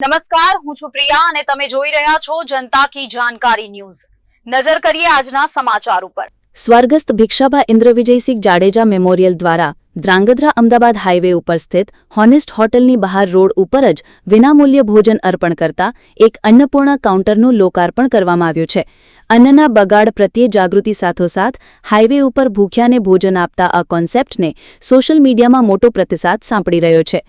નમસ્કાર, હું છું પ્રિયા અને તમે જોઈ રહ્યા છો જનતા કી જાણકારી ન્યૂઝ। નજર કરીએ આજના સમાચાર ઉપર। સ્વર્ગસ્થ ભિક્ષાબા ઇન્દ્રવિજયસિંહ જાડેજા મેમોરિયલ દ્વારા ધ્રાંગધ્રા અમદાવાદ હાઈવે ઉપર સ્થિત હોનેસ્ટ હોટલની બહાર રોડ ઉપર જ વિનામૂલ્ય ભોજન અર્પણ કરતા એક અન્નપૂર્ણા કાઉન્ટરનું લોકાર્પણ કરવામાં આવ્યું છે। અન્નના બગાડ પ્રત્યે જાગૃતિ સાથોસાથ હાઈવે ઉપર ભૂખ્યાને ભોજન આપતા આ કોન્સેપ્ટને સોશિયલ મીડિયામાં મોટો પ્રતિસાદ સાંપડી રહ્યો છે।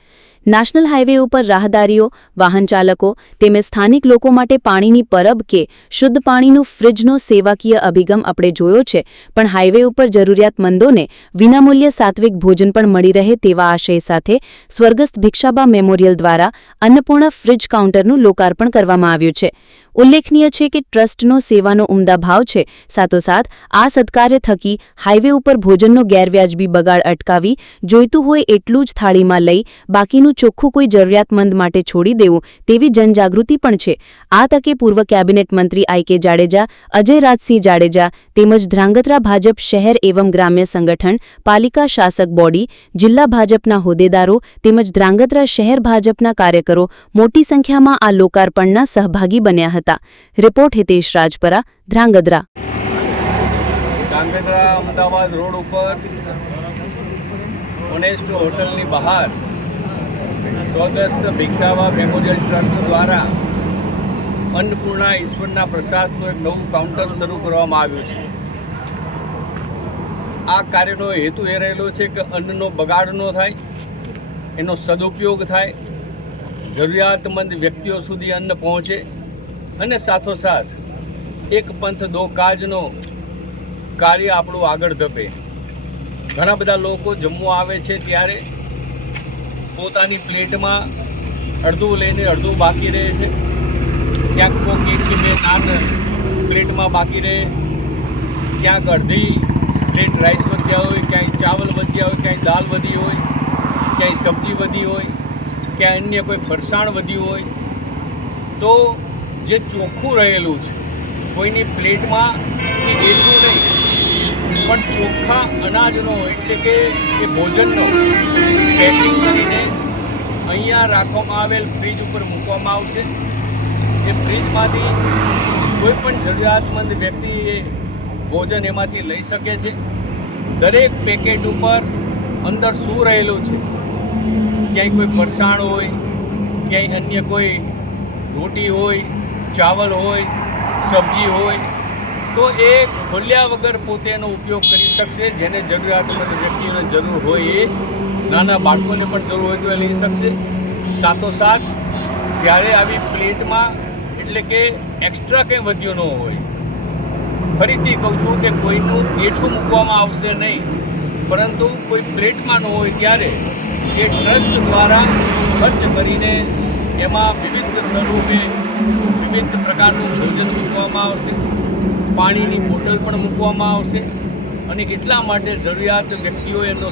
નેશનલ હાઈવે ઉપર રાહદારીઓ, વાહન ચાલકો તેમજ સ્થાનિક લોકો માટે પાણીની પરબ કે શુદ્ધ પાણીનું ફ્રિજનો સેવાકીય અભિગમ આપણે જોયો છે, પણ હાઈવે ઉપર જરૂરિયાતમંદોને વિનામૂલ્ય સાત્વિક ભોજન પણ મળી રહે તેવા આશય સાથે સ્વર્ગસ્થ ભિક્ષાબા મેમોરિયલ દ્વારા અન્નપૂર્ણા ફ્રિજ કાઉન્ટરનું લોકાર્પણ કરવામાં આવ્યું છે। ઉલ્લેખનીય છે કે ટ્રસ્ટનો સેવાનો ઉમદા ભાવ છે, સાથોસાથ આ સત્કાર્ય થકી હાઈવે ઉપર ભોજનનો ગેરવ્યાજબી બગાડ અટકાવી જોઈતું હોય એટલું જ થાળીમાં લઈ બાકીનું ચોખ્ખું કોઈ જરૂરિયાતમંદ માટે છોડી દેવું તેવી જનજાગૃતિ પણ છે। આ તકે પૂર્વ કેબિનેટ મંત્રી આઈ.કે. જાડેજા, અજય રાજસિંહ જાડેજા તેમજ ધ્રાંગધ્રા ભાજપ શહેર એવં ગ્રામ્ય સંગઠન, પાલિકા શાસક બોડી, જિલ્લા ભાજપના હોદ્દેદારો તેમજ ધ્રાંગધ્રા શહેર ભાજપના કાર્યકરો મોટી સંખ્યામાં આ લોકાર્પણના સહભાગી બન્યા હતા। રિપોર્ટ હિતેશ રાજપરા, ધ્રાંગધ્રા। ધ્રાંગધ્રા અમદાવાદ રોડ ઉપર હોનેસ્ટ હોટલની બહાર સ્વર્ગસ્થ ભિક્ષાબા મેમોરિયલ ટ્રસ્ટ દ્વારા અન્નપૂર્ણા ઈશ્વરના પ્રસાદનું એક નવું કાઉન્ટર શરૂ કરવામાં આવ્યું છે। આ કાર્યનો હેતુ એ રહેલો છે કે અન્નનો બગાડ ન થાય, એનો સદુપયોગ થાય, જરૂરિયાતમંદ વ્યક્તિઓ સુધી અન્ન પહોંચે અને સાથોસાથ એક પંથ દો કાજનો કાર્ય આપણું આગળ ધપે। ઘણા બધા લોકો જમવા આવે છે ત્યારે પોતાની પ્લેટમાં અડધું લઈને અડધું બાકી રહે છે, ક્યાંક કોક એટલી બે નાન પ્લેટમાં બાકી રહે, ક્યાંક અડધી પ્લેટ રાઈસ વધ્યા હોય, ક્યાંય ચાવલ વધ્યા હોય, ક્યાંય દાળ વધી હોય, ક્યાંય સબ્જી વધી હોય, ક્યાંય અન્ય કોઈ ફરસાણ વધ્યું હોય, તો જે ચોખ્ખું રહેલું છે, કોઈની પ્લેટમાં કે એટલું નહીં પણ ચોખ્ખા અનાજનો એટલે કે એ ભોજનનો પેકિંગ કરીને અહીંયા રાખવામાં આવેલ ફ્રીજ ઉપર મૂકવામાં આવશે। એ ફ્રીજમાંથી કોઈ પણ જરૂરિયાતમંદ વ્યક્તિ એ ભોજન એમાંથી લઈ શકે છે। દરેક પેકેટ ઉપર અંદર શું રહેલું છે, ક્યાંય કોઈ ફરસાણ હોય, ક્યાંય અન્ય કોઈ રોટી હોય, ચાવલ હોય, સબ્જી હોય, તો એ ખોલ્યા વગર પોતે એનો ઉપયોગ કરી શકશે। જેને જરૂરિયાતમંદ વ્યક્તિઓને જરૂર હોય, એ નાના બાળકોને પણ જરૂર હોય તો એ લઈ શકશે। સાથોસાથ જ્યારે આવી પ્લેટમાં એટલે કે એક્સ્ટ્રા કંઈ વધ્યું ન હોય, ફરીથી કહું છું કે કોઈનું એઠું મૂકવામાં આવશે નહીં, પરંતુ કોઈ પ્લેટમાં ન હોય ત્યારે એ ટ્રસ્ટ દ્વારા ખર્ચ કરીને એમાં વિવિધ સ્વરૂપે વિવિધ પ્રકારનું ભોજન મૂકવામાં આવશે, પાણીની બોટલ પણ મૂકવામાં આવશે અને એટલા માટે જરૂરિયાત વ્યક્તિઓ એનો